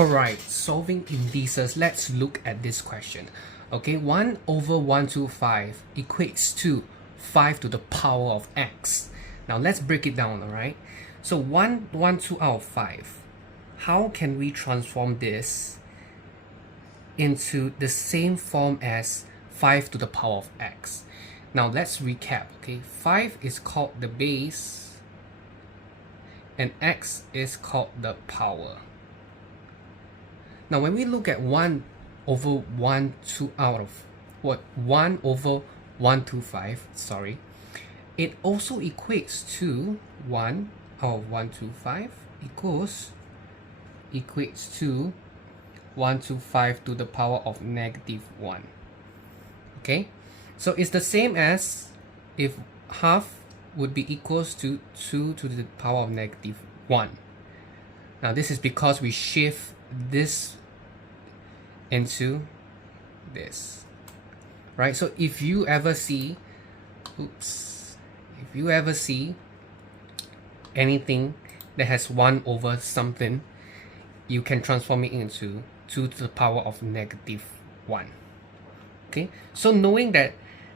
Alright, solving indices. Let's look at this question. Okay, 1 over 125 equates to 5 to the power of x. Now let's break it down, alright? So 112 out of 5. How can we transform this into the same form as 5 to the power of x? Now let's recap, okay? 5 is called the base and x is called the power. Now when we look at 1 over 1 over 125, sorry, it also equates to 1 out of 125 equates to 125 to the power of negative 1. Okay, so it's the same as if half would be equals to 2 to the power of negative 1. Now this is because we shift this into this, right? So if you ever see anything that has 1 over something, you can transform it into 2 to the power of negative 1. Okay, so knowing that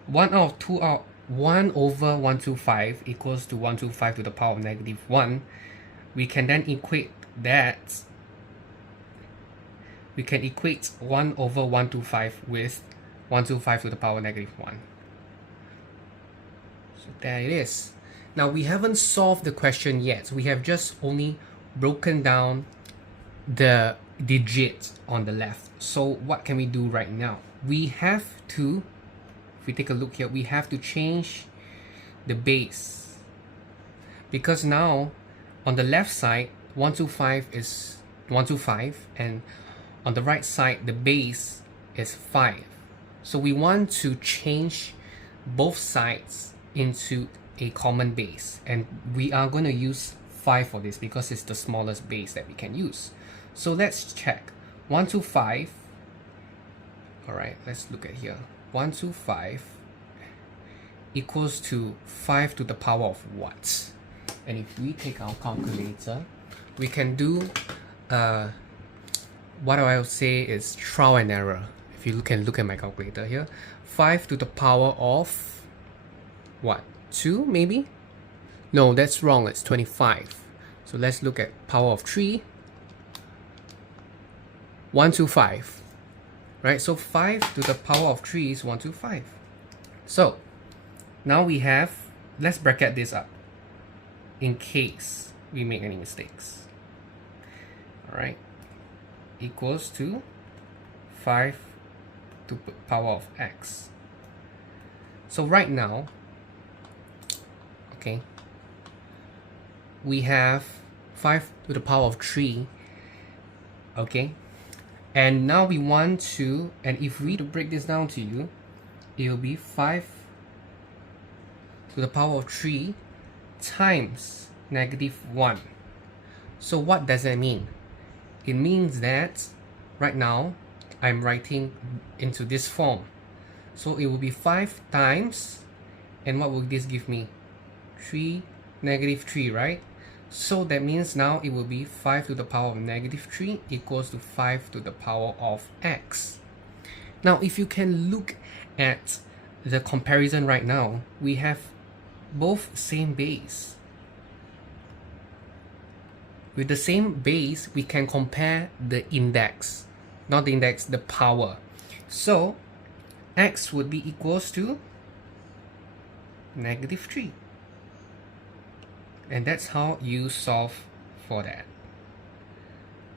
1 over 125 equals to 125 to the power of negative 1, we can then equate that. We can equate 1 over 125 with 125 to the power negative 1. So there it is. Now we haven't solved the question yet. We have just only broken down the digit on the left. So what can we do right now? We have to, if we take a look here, we have to change the base. Because now on the left side, 125 is 125 and on the right side, the base is 5. So we want to change both sides into a common base. And we are going to use 5 for this because it's the smallest base that we can use. So let's check. 125. Alright, let's look at here. 125 equals to 5 to the power of what? And if we take our calculator, we can do what I will say is trial and error. If you can look at my calculator here, 5 to the power of what? 2 maybe? No, that's wrong. It's 25. So let's look at power of 3. 125. Right? So 5 to the power of 3 is 125. So now we have, let's bracket this up in case we make any mistakes. Alright, equals to 5 to the power of x. So right now, okay, we have 5 to the power of 3, okay, and now we want to, and if we to break this down to you, it will be 5 to the power of 3 times negative 1. So what does that mean? It means that right now I'm writing into this form. So it will be 5 times, and what will this give me? 3, negative 3, right? So that means now it will be 5 to the power of negative 3 equals to 5 to the power of x. Now if you can look at the comparison right now, we have both same base. With the same base, we can compare the index, not the index, the power. So x would be equals to negative 3. And that's how you solve for that.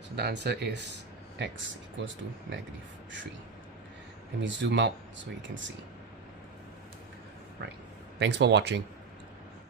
So the answer is x equals to negative 3. Let me zoom out so you can see. Right. Thanks for watching.